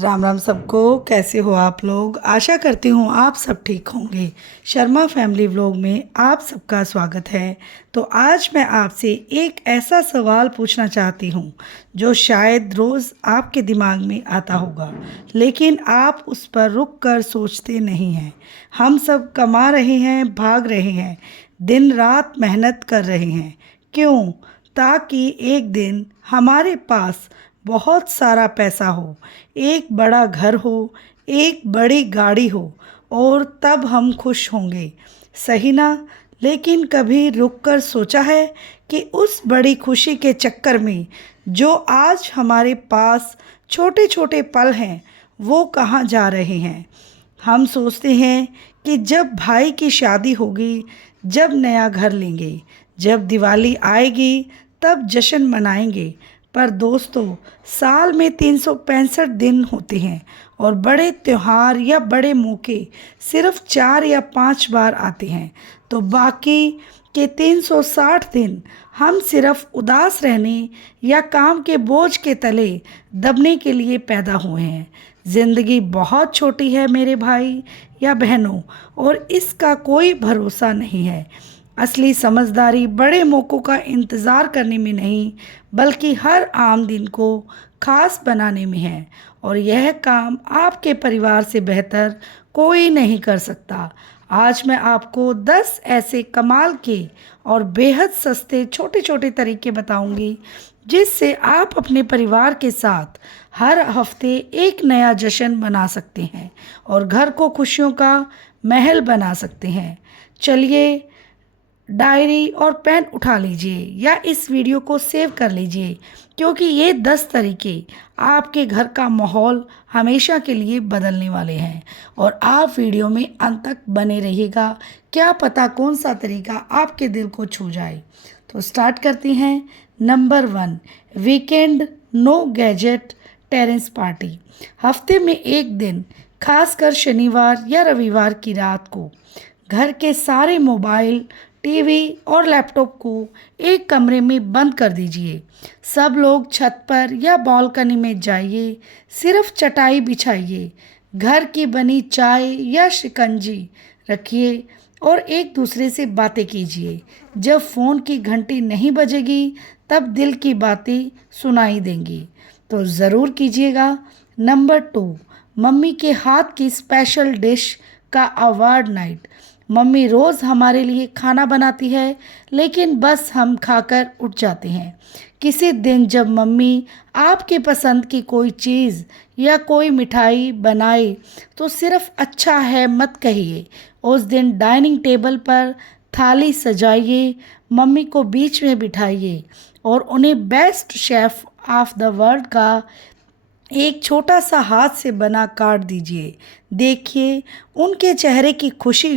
राम राम सबको। कैसे हो आप लोग? आशा करती हूँ आप सब ठीक होंगे। शर्मा फैमिली व्लॉग में आप सबका स्वागत है। तो आज मैं आपसे एक ऐसा सवाल पूछना चाहती हूँ जो शायद रोज़ आपके दिमाग में आता होगा, लेकिन आप उस पर रुक कर सोचते नहीं हैं। हम सब कमा रहे हैं, भाग रहे हैं, दिन रात मेहनत कर रहे हैं। क्यों? ताकि एक दिन हमारे पास बहुत सारा पैसा हो, एक बड़ा घर हो, एक बड़ी गाड़ी हो, और तब हम खुश होंगे। सही ना? लेकिन कभी रुककर सोचा है कि उस बड़ी खुशी के चक्कर में जो आज हमारे पास छोटे छोटे पल हैं वो कहाँ जा रहे हैं? हम सोचते हैं कि जब भाई की शादी होगी, जब नया घर लेंगे, जब दिवाली आएगी तब जश्न मनाएंगे। पर दोस्तों, साल में 365 दिन होते हैं और बड़े त्योहार या बड़े मौके सिर्फ 4 या 5 बार आते हैं। तो बाकी के 360 दिन हम सिर्फ उदास रहने या काम के बोझ के तले दबने के लिए पैदा हुए हैं। ज़िंदगी बहुत छोटी है मेरे भाई या बहनों, और इसका कोई भरोसा नहीं है। असली समझदारी बड़े मौक़ों का इंतज़ार करने में नहीं, बल्कि हर आम दिन को खास बनाने में है। और यह काम आपके परिवार से बेहतर कोई नहीं कर सकता। आज मैं आपको 10 ऐसे कमाल के और बेहद सस्ते छोटे छोटे तरीके बताऊंगी जिससे आप अपने परिवार के साथ हर हफ्ते एक नया जश्न मना सकते हैं और घर को खुशियों का महल बना सकते हैं। चलिए, डायरी और पेन उठा लीजिए या इस वीडियो को सेव कर लीजिए, क्योंकि ये 10 तरीके आपके घर का माहौल हमेशा के लिए बदलने वाले हैं। और आप वीडियो में अंत तक बने रहिएगा, क्या पता कौन सा तरीका आपके दिल को छू जाए। तो स्टार्ट करते हैं। Number 1, weekend no gadget terrace party. हफ्ते में एक दिन, खासकर शनिवार या रविवार की रात को, घर के सारे मोबाइल, टीवी और लैपटॉप को एक कमरे में बंद कर दीजिए। सब लोग छत पर या बालकनी में जाइए, सिर्फ चटाई बिछाइए, घर की बनी चाय या शिकंजी रखिए और एक दूसरे से बातें कीजिए। जब फ़ोन की घंटी नहीं बजेगी तब दिल की बातें सुनाई देंगी, तो ज़रूर कीजिएगा। नंबर 2, मम्मी के हाथ की स्पेशल डिश का अवार्ड नाइट। मम्मी रोज़ हमारे लिए खाना बनाती है, लेकिन बस हम खाकर उठ जाते हैं। किसी दिन जब मम्मी आपके पसंद की कोई चीज़ या कोई मिठाई बनाए तो सिर्फ अच्छा है मत कहिए। उस दिन डाइनिंग टेबल पर थाली सजाइए, मम्मी को बीच में बिठाइए और उन्हें best chef of the world का एक छोटा सा हाथ से बना कार्ड दीजिए। देखिए, उनके चेहरे की खुशी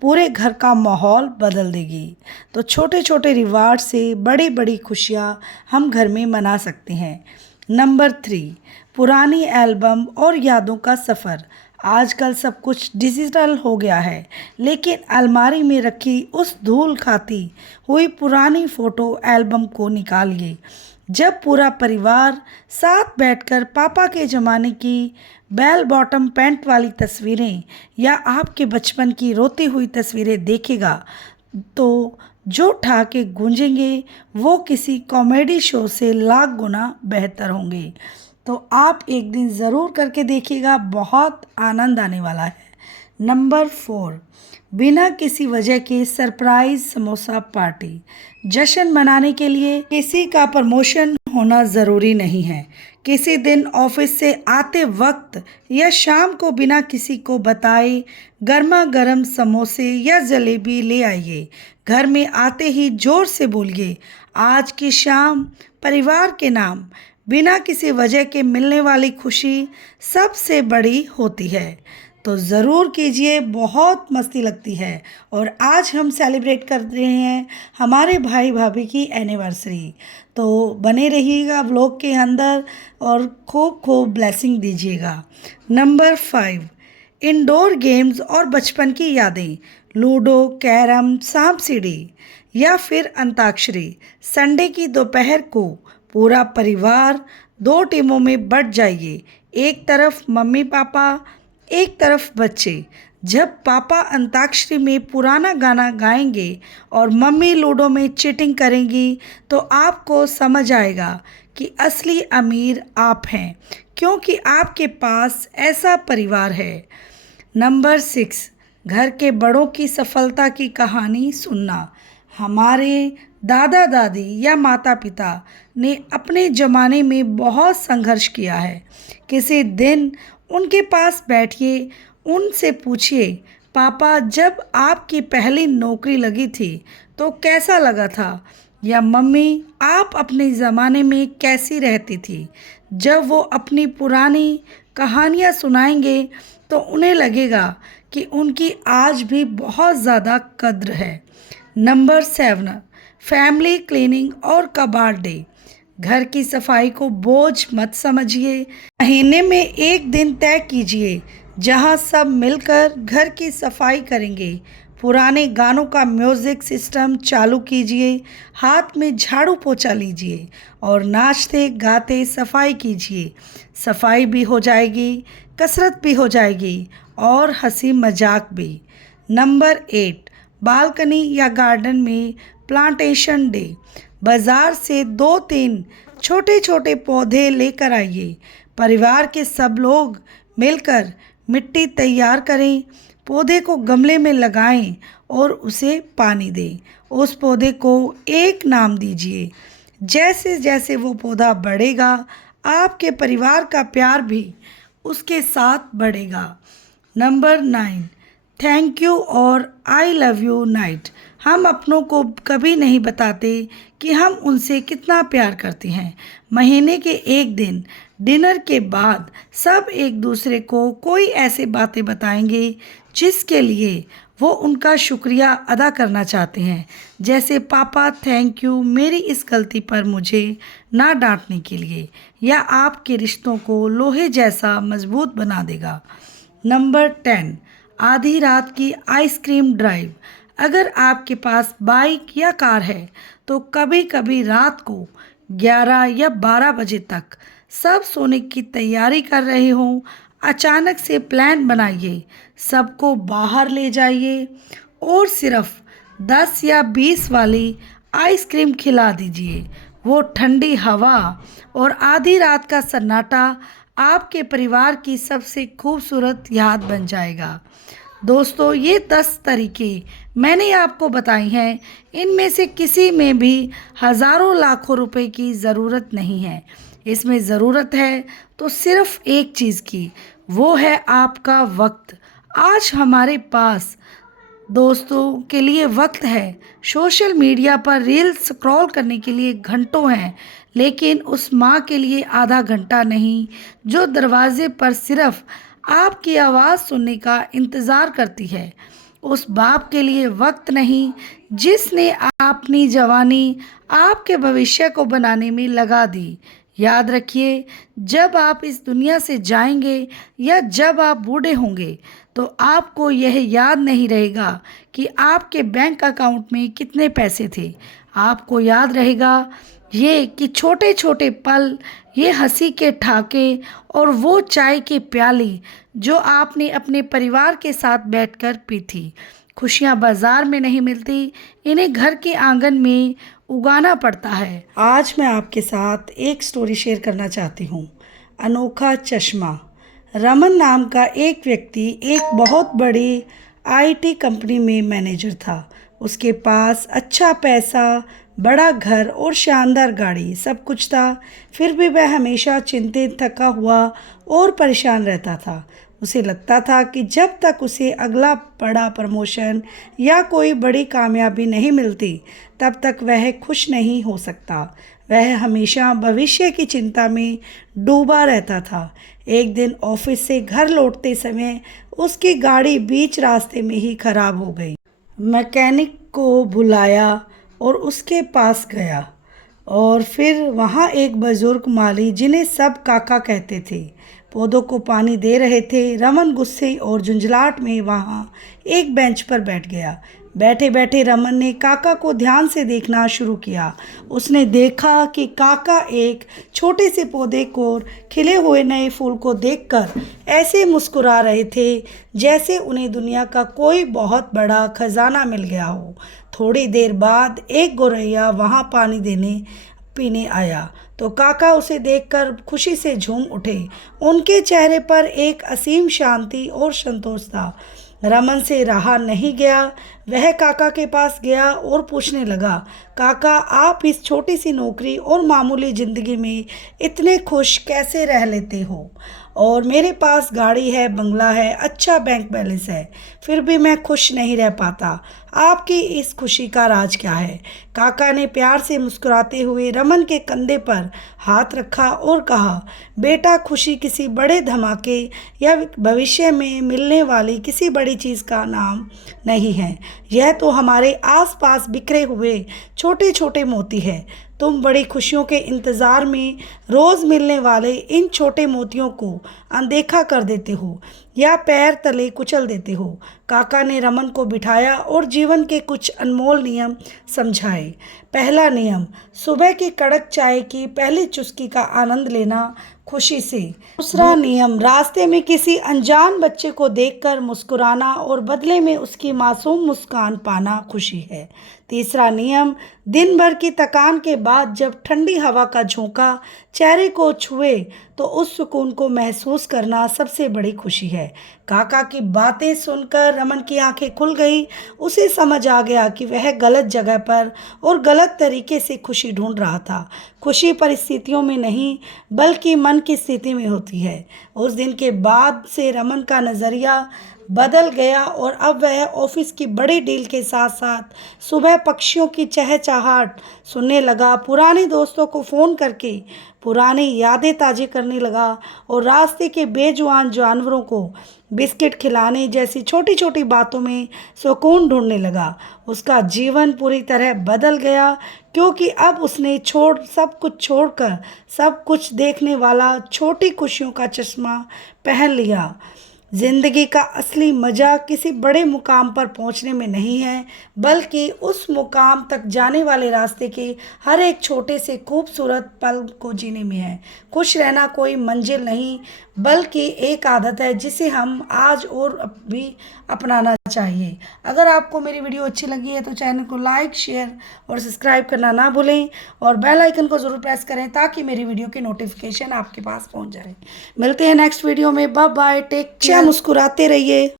पूरे घर का माहौल बदल देगी। तो छोटे छोटे रिवार्ड से बड़ी बड़ी खुशियाँ हम घर में मना सकते हैं। नंबर 3, पुरानी एल्बम और यादों का सफ़र। आजकल सब कुछ डिजिटल हो गया है, लेकिन अलमारी में रखी उस धूल खाती हुई पुरानी फ़ोटो एल्बम को निकालिए। जब पूरा परिवार साथ बैठकर पापा के ज़माने की बेल बॉटम पैंट वाली तस्वीरें या आपके बचपन की रोती हुई तस्वीरें देखेगा, तो जो ठहाके गूंजेंगे वो किसी कॉमेडी शो से लाख गुना बेहतर होंगे। तो आप एक दिन ज़रूर करके देखिएगा, बहुत आनंद आने वाला है। नंबर 4, बिना किसी वजह के सरप्राइज समोसा पार्टी। जश्न मनाने के लिए किसी का प्रमोशन होना ज़रूरी नहीं है। किसी दिन ऑफिस से आते वक्त या शाम को बिना किसी को बताए गर्मा गर्म समोसे या जलेबी ले आइए। घर में आते ही ज़ोर से बोलिए, आज की शाम परिवार के नाम। बिना किसी वजह के मिलने वाली खुशी सबसे बड़ी होती है। तो ज़रूर कीजिए, बहुत मस्ती लगती है। और आज हम सेलिब्रेट कर रहे हैं हमारे भाई भाभी की एनिवर्सरी। तो बने रहिएगा व्लॉग के अंदर और खूब खूब ब्लेसिंग दीजिएगा। नंबर 5, इंडोर गेम्स और बचपन की यादें। लूडो, कैरम, सांप सीढ़ी या फिर अंताक्षरी। संडे की दोपहर को पूरा परिवार 2 टीमों में बंट जाइए। एक तरफ मम्मी पापा, एक तरफ बच्चे। जब पापा अंताक्षरी में पुराना गाना गाएंगे और मम्मी लूडो में चीटिंग करेंगी तो आपको समझ आएगा कि असली अमीर आप हैं, क्योंकि आपके पास ऐसा परिवार है। नंबर 6, घर के बड़ों की सफलता की कहानी सुनना। हमारे दादा दादी या माता पिता ने अपने ज़माने में बहुत संघर्ष किया है। किसी दिन उनके पास बैठिए, उनसे पूछिए, पापा जब आपकी पहली नौकरी लगी थी तो कैसा लगा था? या मम्मी आप अपने ज़माने में कैसी रहती थी? जब वो अपनी पुरानी कहानियाँ सुनाएंगे तो उन्हें लगेगा कि उनकी आज भी बहुत ज़्यादा कद्र है। नंबर 7, फैमिली क्लीनिंग और कबाड़ डे। घर की सफाई को बोझ मत समझिए। महीने में एक दिन तय कीजिए जहां सब मिलकर घर की सफाई करेंगे। पुराने गानों का म्यूज़िक सिस्टम चालू कीजिए, हाथ में झाड़ू पोंछा लीजिए और नाचते गाते सफाई कीजिए। सफाई भी हो जाएगी, कसरत भी हो जाएगी और हंसी मजाक भी। नंबर 8, बालकनी या गार्डन में प्लांटेशन डे। बाज़ार से 2-3 छोटे छोटे पौधे लेकर आइए। परिवार के सब लोग मिलकर मिट्टी तैयार करें, पौधे को गमले में लगाएं और उसे पानी दें। उस पौधे को एक नाम दीजिए। जैसे जैसे वो पौधा बढ़ेगा, आपके परिवार का प्यार भी उसके साथ बढ़ेगा। नंबर 9, थैंक यू और आई लव यू नाइट। हम अपनों को कभी नहीं बताते कि हम उनसे कितना प्यार करते हैं। महीने के एक दिन डिनर के बाद सब एक दूसरे को कोई ऐसे बातें बताएंगे जिसके लिए वो उनका शुक्रिया अदा करना चाहते हैं। जैसे पापा थैंक यू मेरी इस गलती पर मुझे ना डांटने के लिए, या आपके रिश्तों को लोहे जैसा मजबूत बना देगा। नंबर 10, आधी रात की आइसक्रीम ड्राइव। अगर आपके पास बाइक या कार है तो कभी कभी रात को 11 या 12 बजे तक सब सोने की तैयारी कर रहे हों, अचानक से प्लान बनाइए, सबको बाहर ले जाइए और सिर्फ 10 या 20 वाली आइसक्रीम खिला दीजिए। वो ठंडी हवा और आधी रात का सन्नाटा आपके परिवार की सबसे खूबसूरत याद बन जाएगा। दोस्तों, ये 10 तरीके मैंने आपको बताए हैं। इनमें से किसी में भी हज़ारों लाखों रुपए की ज़रूरत नहीं है। इसमें ज़रूरत है तो सिर्फ़ एक चीज़ की, वो है आपका वक्त। आज हमारे पास दोस्तों के लिए वक्त है, सोशल मीडिया पर रील्स स्क्रॉल करने के लिए घंटों हैं, लेकिन उस माँ के लिए आधा घंटा नहीं जो दरवाजे पर सिर्फ आपकी आवाज़ सुनने का इंतज़ार करती है। उस बाप के लिए वक्त नहीं जिसने अपनी जवानी आपके भविष्य को बनाने में लगा दी। याद रखिए, जब आप इस दुनिया से जाएंगे या जब आप बूढ़े होंगे तो आपको यह याद नहीं रहेगा कि आपके बैंक अकाउंट में कितने पैसे थे। आपको याद रहेगा ये कि छोटे छोटे पल, ये हंसी के ठहाके और वो चाय की प्याली जो आपने अपने परिवार के साथ बैठकर पी थी। खुशियाँ बाज़ार में नहीं मिलती, इन्हें घर के आंगन में उगाना पड़ता है। आज मैं आपके साथ एक स्टोरी शेयर करना चाहती हूँ। अनोखा चश्मा। रमन नाम का एक व्यक्ति एक बहुत बड़ी आईटी कंपनी में मैनेजर था। उसके पास अच्छा पैसा, बड़ा घर और शानदार गाड़ी, सब कुछ था। फिर भी वह हमेशा चिंतित, थका हुआ और परेशान रहता था। उसे लगता था कि जब तक उसे अगला बड़ा प्रमोशन या कोई बड़ी कामयाबी नहीं मिलती, तब तक वह खुश नहीं हो सकता। वह हमेशा भविष्य की चिंता में डूबा रहता था। एक दिन ऑफिस से घर लौटते समय उसकी गाड़ी बीच रास्ते में ही खराब हो गई। मैकेनिक को बुलाया और उसके पास गया, और फिर वहाँ एक बुजुर्ग माली, जिन्हें सब काका कहते थे, पौधों को पानी दे रहे थे। रमन गुस्से और झुंझलाहट में वहाँ एक बेंच पर बैठ गया। बैठे बैठे रमन ने काका को ध्यान से देखना शुरू किया। उसने देखा कि काका एक छोटे से पौधे को खिले हुए नए फूल को देखकर ऐसे मुस्कुरा रहे थे जैसे उन्हें दुनिया का कोई बहुत बड़ा खजाना मिल गया हो। थोड़ी देर बाद एक गौरैया वहाँ पानी पीने आया तो काका उसे देखकर खुशी से झूम उठे। उनके चेहरे पर एक असीम शांति और संतोष था। रमन से रहा नहीं गया। वह काका के पास गया और पूछने लगा, काका आप इस छोटी सी नौकरी और मामूली ज़िंदगी में इतने खुश कैसे रह लेते हो? और मेरे पास गाड़ी है, बंगला है, अच्छा बैंक बैलेंस है, फिर भी मैं खुश नहीं रह पाता। आपकी इस खुशी का राज क्या है? काका ने प्यार से मुस्कुराते हुए रमन के कंधे पर हाथ रखा और कहा, बेटा खुशी किसी बड़े धमाके या भविष्य में मिलने वाली किसी बड़ी चीज़ का नाम नहीं है। यह तो हमारे आसपास बिखरे हुए छोटे छोटे मोती है। तुम बड़ी खुशियों के इंतज़ार में रोज़ मिलने वाले इन छोटे मोतियों को अनदेखा कर देते हो या पैर तले कुचल देते हो। काका ने रमन को बिठाया और जीवन के कुछ अनमोल नियम समझाए। पहला नियम, सुबह की कड़क चाय की पहली चुस्की का आनंद लेना खुशी से। दूसरा नियम, रास्ते में किसी अनजान बच्चे को देखकर मुस्कुराना और बदले में उसकी मासूम मुस्कान पाना खुशी है। तीसरा नियम, दिन भर की थकान के बाद जब ठंडी हवा का झोंका चेहरे को छुए तो उस सुकून को महसूस करना सबसे बड़ी खुशी है। काका की बातें सुनकर रमन की आंखें खुल गई। उसे समझ आ गया कि वह गलत जगह पर और गलत तरीके से खुशी ढूंढ रहा था। खुशी परिस्थितियों में नहीं बल्कि मन की स्थिति में होती है। उस दिन के बाद से रमन का नज़रिया बदल गया और अब वह ऑफिस की बड़ी डील के साथ साथ सुबह पक्षियों की चहचहाट सुनने लगा, पुराने दोस्तों को फ़ोन करके पुरानी यादें ताज़ी करने लगा और रास्ते के बेजुबान जानवरों को बिस्किट खिलाने जैसी छोटी छोटी बातों में सुकून ढूंढने लगा। उसका जीवन पूरी तरह बदल गया क्योंकि अब उसने सब कुछ छोड़कर सब कुछ देखने वाला छोटी खुशियों का चश्मा पहन लिया। ज़िंदगी का असली मज़ा किसी बड़े मुकाम पर पहुंचने में नहीं है बल्कि उस मुकाम तक जाने वाले रास्ते के हर एक छोटे से खूबसूरत पल को जीने में है। खुश रहना कोई मंजिल नहीं बल्कि एक आदत है जिसे हम आज और भी अपनाना चाहिए। अगर आपको मेरी वीडियो अच्छी लगी है तो चैनल को लाइक, शेयर और सब्सक्राइब करना ना भूलें और बेल आइकन को ज़रूर प्रेस करें ताकि मेरी वीडियो की नोटिफिकेशन आपके पास पहुंच जाए। मिलते हैं नेक्स्ट वीडियो में। बाय बाय, टेक केयर, मुस्कुराते रहिए।